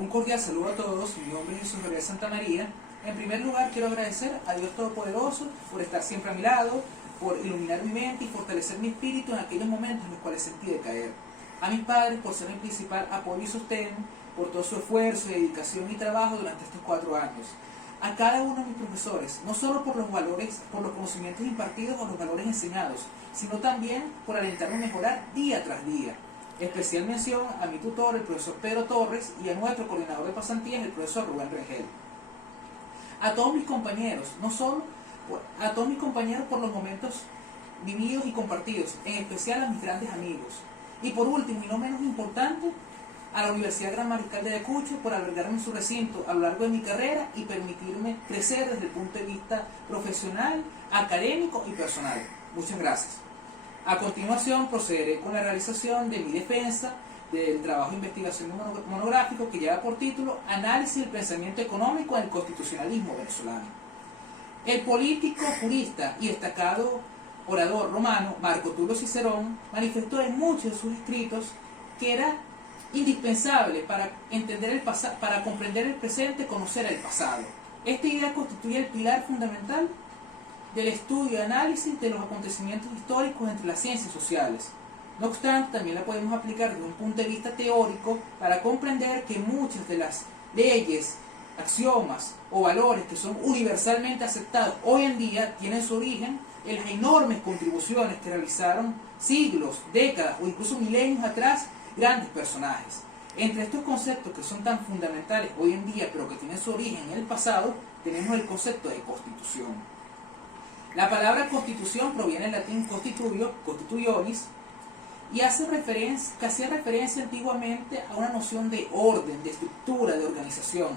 Un cordial saludo a todos, mi nombre es Jesús Gabriel Santamaría. En primer lugar quiero agradecer a Dios Todopoderoso por estar siempre a mi lado, por iluminar mi mente y fortalecer mi espíritu en aquellos momentos en los cuales sentí decaer. A mis padres por ser mi principal apoyo y sostén, por todo su esfuerzo, dedicación y trabajo durante estos 4 años. A cada uno de mis profesores, no solo por los valores, por los conocimientos impartidos o los valores enseñados, sino también por alentarme a mejorar día tras día. Especial mención a mi tutor, el profesor Pedro Torres, y a nuestro coordinador de pasantías, el profesor Rubén Rengel. A todos mis compañeros, a todos mis compañeros por los momentos vividos y compartidos, en especial a mis grandes amigos. Y por último, y no menos importante, a la Universidad Gran Mariscal de Ayacucho por albergarme en su recinto a lo largo de mi carrera y permitirme crecer desde el punto de vista profesional, académico y personal. Muchas gracias. A continuación procederé con la realización de mi defensa del trabajo de investigación monográfico que lleva por título Análisis del pensamiento económico en el constitucionalismo venezolano. El político, jurista y destacado orador romano Marco Tulio Cicerón manifestó en muchos de sus escritos que era indispensable para comprender el presente, conocer el pasado. Esta idea constituye el pilar fundamental del estudio y análisis de los acontecimientos históricos entre las ciencias sociales. No obstante, también la podemos aplicar desde un punto de vista teórico para comprender que muchas de las leyes, axiomas o valores que son universalmente aceptados hoy en día tienen su origen en las enormes contribuciones que realizaron siglos, décadas o incluso milenios atrás grandes personajes. Entre estos conceptos que son tan fundamentales hoy en día pero que tienen su origen en el pasado, tenemos el concepto de constitución. La palabra constitución proviene del latín constitutio, constitutionis, y hacía referencia antiguamente a una noción de orden, de estructura, de organización.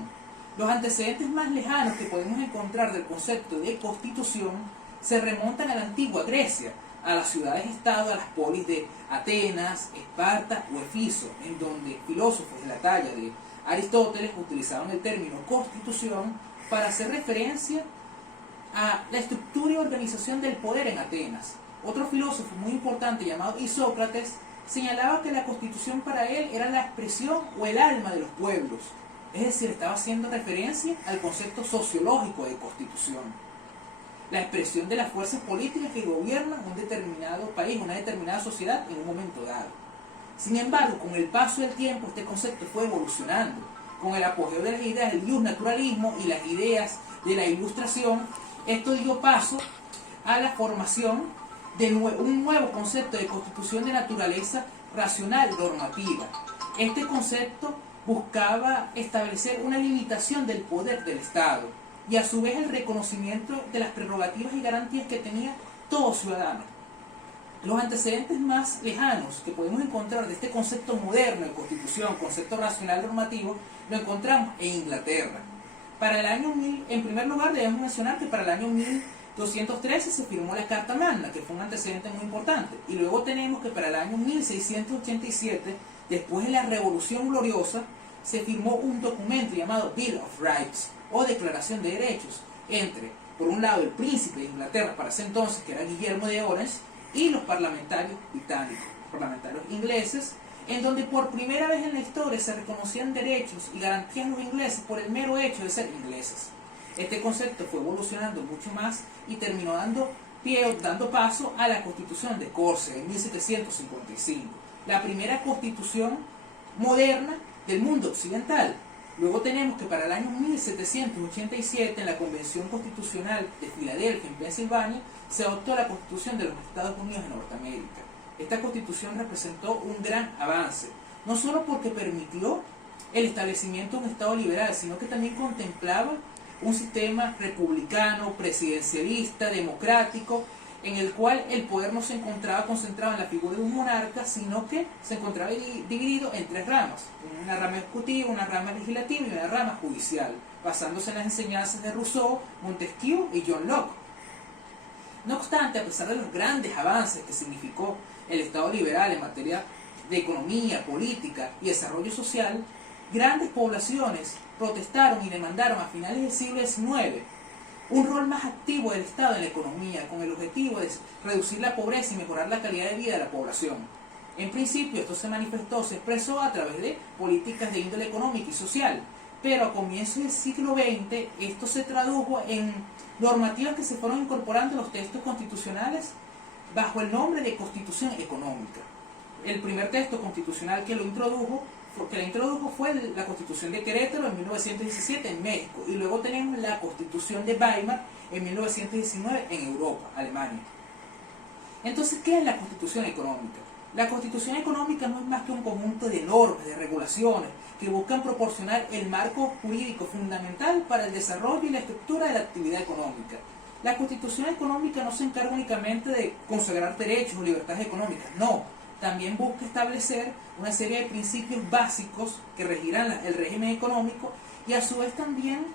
Los antecedentes más lejanos que podemos encontrar del concepto de constitución se remontan a la antigua Grecia, a las ciudades-estado, a las polis de Atenas, Esparta o Éfeso, en donde filósofos de la talla de Aristóteles utilizaron el término constitución para hacer referencia a la estructura y organización del poder en Atenas. Otro filósofo muy importante llamado Isócrates señalaba que la constitución para él era la expresión o el alma de los pueblos, es decir, estaba haciendo referencia al concepto sociológico de constitución, la expresión de las fuerzas políticas que gobiernan un determinado país, una determinada sociedad en un momento dado. Sin embargo, con el paso del tiempo este concepto fue evolucionando, con el apogeo de las ideas del naturalismo y las ideas de la ilustración. Esto dio paso a la formación de un nuevo concepto de constitución de naturaleza racional normativa. Este concepto buscaba establecer una limitación del poder del Estado y a su vez el reconocimiento de las prerrogativas y garantías que tenía todo ciudadano. Los antecedentes más lejanos que podemos encontrar de este concepto moderno de constitución, concepto racional normativo, lo encontramos en Inglaterra. Para el año 1000, en primer lugar debemos mencionar que para el año 1213 se firmó la Carta Magna, que fue un antecedente muy importante, y luego tenemos que para el año 1687, después de la Revolución Gloriosa, se firmó un documento llamado Bill of Rights, o Declaración de Derechos, entre, por un lado, el príncipe de Inglaterra para ese entonces, que era Guillermo de Orange, y los parlamentarios británicos, parlamentarios ingleses, en donde por primera vez en la historia se reconocían derechos y garantías a los ingleses por el mero hecho de ser ingleses. Este concepto fue evolucionando mucho más y terminó dando paso a la Constitución de Córcega en 1755, la primera constitución moderna del mundo occidental. Luego tenemos que para el año 1787, en la Convención Constitucional de Filadelfia, en Pensilvania, se adoptó la Constitución de los Estados Unidos de Norteamérica. Esta Constitución representó un gran avance, no solo porque permitió el establecimiento de un Estado liberal, sino que también contemplaba un sistema republicano, presidencialista, democrático, en el cual el poder no se encontraba concentrado en la figura de un monarca, sino que se encontraba dividido en 3 ramas, una rama ejecutiva, una rama legislativa y una rama judicial, basándose en las enseñanzas de Rousseau, Montesquieu y John Locke. No obstante, a pesar de los grandes avances que significó el Estado liberal en materia de economía, política y desarrollo social, grandes poblaciones protestaron y demandaron a finales del siglo XIX un rol más activo del Estado en la economía, con el objetivo de reducir la pobreza y mejorar la calidad de vida de la población. En principio esto se manifestó, se expresó a través de políticas de índole económica y social, pero a comienzos del siglo XX esto se tradujo en normativas que se fueron incorporando en los textos constitucionales bajo el nombre de Constitución Económica. El primer texto constitucional que la introdujo fue la Constitución de Querétaro en 1917 en México, y luego tenemos la Constitución de Weimar en 1919 en Europa, Alemania. Entonces, ¿qué es la Constitución Económica? La Constitución Económica no es más que un conjunto de normas, de regulaciones, que buscan proporcionar el marco jurídico fundamental para el desarrollo y la estructura de la actividad económica. La Constitución Económica no se encarga únicamente de consagrar derechos o libertades económicas, no. También busca establecer una serie de principios básicos que regirán el régimen económico, y a su vez también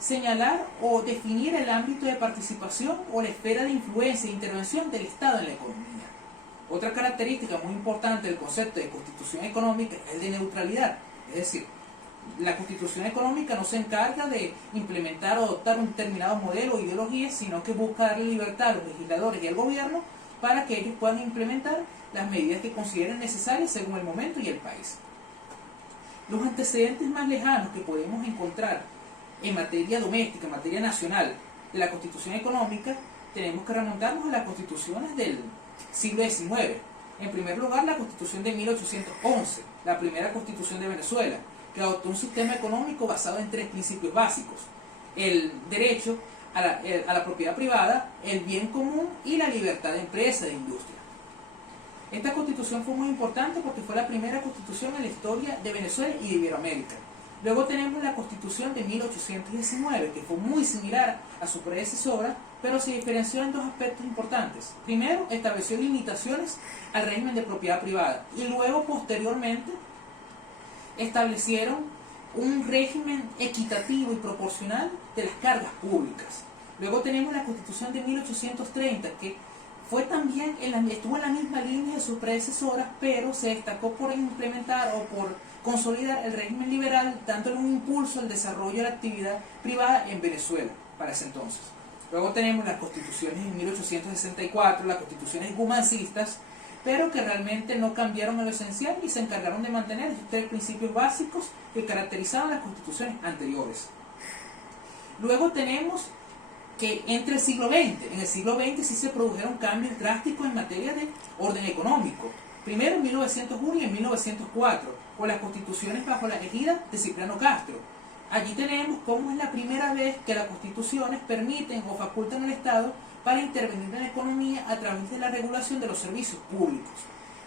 señalar o definir el ámbito de participación o la esfera de influencia e intervención del Estado en la economía. Otra característica muy importante del concepto de Constitución Económica es el de neutralidad, es decir, la Constitución Económica no se encarga de implementar o adoptar un determinado modelo o ideología, sino que busca darle libertad a los legisladores y al gobierno para que ellos puedan implementar las medidas que consideren necesarias según el momento y el país. Los antecedentes más lejanos que podemos encontrar en materia doméstica, en materia nacional, de la Constitución Económica, tenemos que remontarnos a las constituciones del siglo XIX. En primer lugar, la Constitución de 1811, la primera Constitución de Venezuela, que adoptó un sistema económico basado en 3 principios básicos: el derecho a la propiedad privada, el bien común y la libertad de empresa, de industria. Esta constitución fue muy importante porque fue la primera constitución en la historia de Venezuela y de Iberoamérica. Luego tenemos la Constitución de 1819, que fue muy similar a su predecesora, pero se diferenció en 2 aspectos importantes. Primero, estableció limitaciones al régimen de propiedad privada, y luego, posteriormente, establecieron un régimen equitativo y proporcional de las cargas públicas. Luego tenemos la Constitución de 1830, que fue también estuvo en la misma línea de sus predecesoras, pero se destacó por implementar o por consolidar el régimen liberal, dándole un impulso al desarrollo de la actividad privada en Venezuela para ese entonces. Luego tenemos las constituciones de 1864, las constituciones gumancistas, pero que realmente no cambiaron en lo esencial y se encargaron de mantener estos 3 principios básicos que caracterizaban las constituciones anteriores. Luego tenemos que entre el siglo XX, en el siglo XX sí se produjeron cambios drásticos en materia de orden económico. Primero en 1901 y en 1904, con las constituciones bajo la égida de Cipriano Castro. Allí tenemos cómo es la primera vez que las constituciones permiten o facultan al Estado para intervenir en la economía a través de la regulación de los servicios públicos.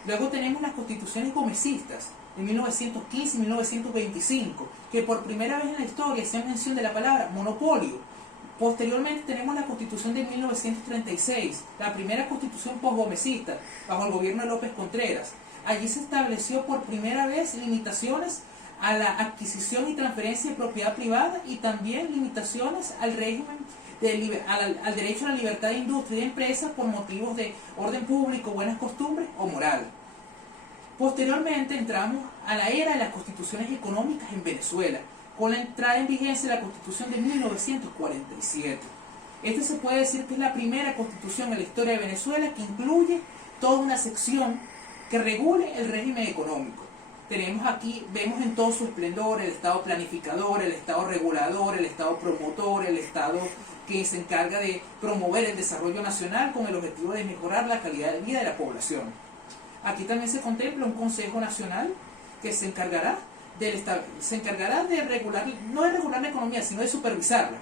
Luego tenemos las constituciones gomecistas de 1915 y 1925, que por primera vez en la historia hacían mención de la palabra monopolio. Posteriormente tenemos la Constitución de 1936, la primera constitución posgomecista, bajo el gobierno de López Contreras. Allí se estableció por primera vez limitaciones a la adquisición y transferencia de propiedad privada, y también limitaciones al régimen al derecho a la libertad de industria y de empresas por motivos de orden público, buenas costumbres o moral. Posteriormente entramos a la era de las constituciones económicas en Venezuela, con la entrada en vigencia de la Constitución de 1947. Esta se puede decir que es la primera constitución en la historia de Venezuela que incluye toda una sección que regule el régimen económico. Tenemos aquí, vemos en todo su esplendor el Estado planificador, el Estado regulador, el Estado promotor, el Estado que se encarga de promover el desarrollo nacional con el objetivo de mejorar la calidad de vida de la población. Aquí también se contempla un Consejo Nacional que se encargará de regular, no de regular la economía, sino de supervisarla.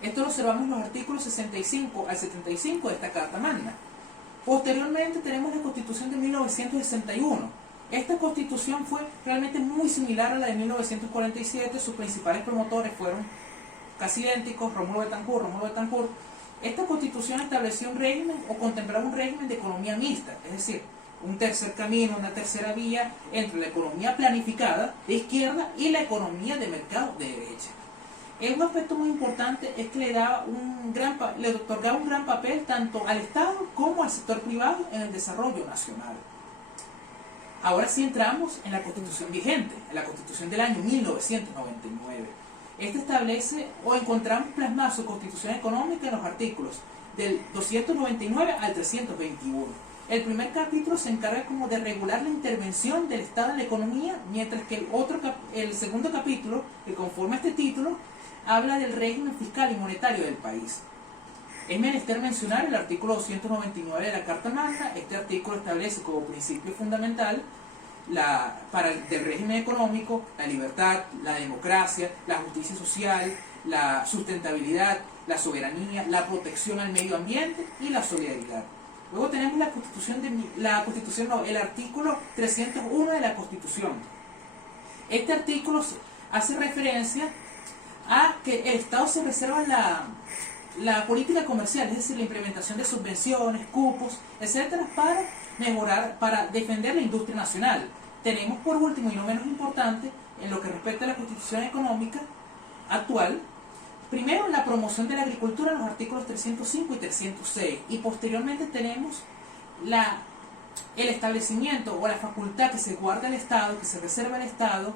Esto lo observamos en los artículos 65 al 75 de esta Carta Magna. Posteriormente tenemos la Constitución de 1961. Esta constitución fue realmente muy similar a la de 1947, sus principales promotores fueron casi idénticos, Rómulo Betancourt. Esta constitución estableció un régimen o contemplaba un régimen de economía mixta, es decir, un tercer camino, una tercera vía entre la economía planificada de izquierda y la economía de mercado de derecha. Un aspecto muy importante es que le otorgaba un gran papel tanto al Estado como al sector privado en el desarrollo nacional. Ahora sí entramos en la Constitución vigente, en la Constitución del año 1999. Esta establece o encontramos plasmada su Constitución económica en los artículos del 299 al 321. El primer capítulo se encarga como de regular la intervención del Estado en la economía, mientras que el segundo capítulo, que conforma este título, habla del régimen fiscal y monetario del país. Es menester mencionar el artículo 299 de la Carta Magna. Este artículo establece como principio fundamental del régimen económico la libertad, la democracia, la justicia social, la sustentabilidad, la soberanía, la protección al medio ambiente y la solidaridad. Luego tenemos el artículo 301 de la Constitución. Este artículo hace referencia a que el Estado se reserva la política comercial, es decir, la implementación de subvenciones, cupos, etcétera, para defender la industria nacional. Tenemos por último y no menos importante, en lo que respecta a la Constitución económica actual, primero la promoción de la agricultura en los artículos 305 y 306, y posteriormente tenemos el establecimiento o la facultad que se guarda el Estado, que se reserva el Estado,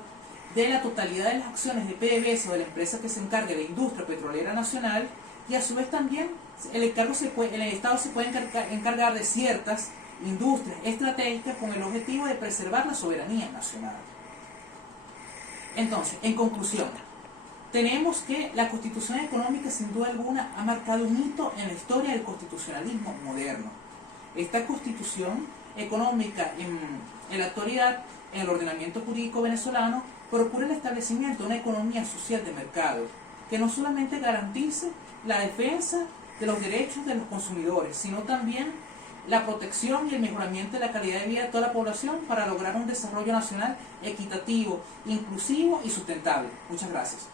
de la totalidad de las acciones de PDVSA o de la empresa que se encargue de la industria petrolera nacional, y a su vez también el Estado se puede encargar de ciertas industrias estratégicas con el objetivo de preservar la soberanía nacional. Entonces, en conclusión, tenemos que la Constitución económica sin duda alguna ha marcado un hito en la historia del constitucionalismo moderno. Esta Constitución económica en la actualidad, en el ordenamiento jurídico venezolano, procura el establecimiento de una economía social de mercado que no solamente garantice la defensa de los derechos de los consumidores, sino también la protección y el mejoramiento de la calidad de vida de toda la población para lograr un desarrollo nacional equitativo, inclusivo y sustentable. Muchas gracias.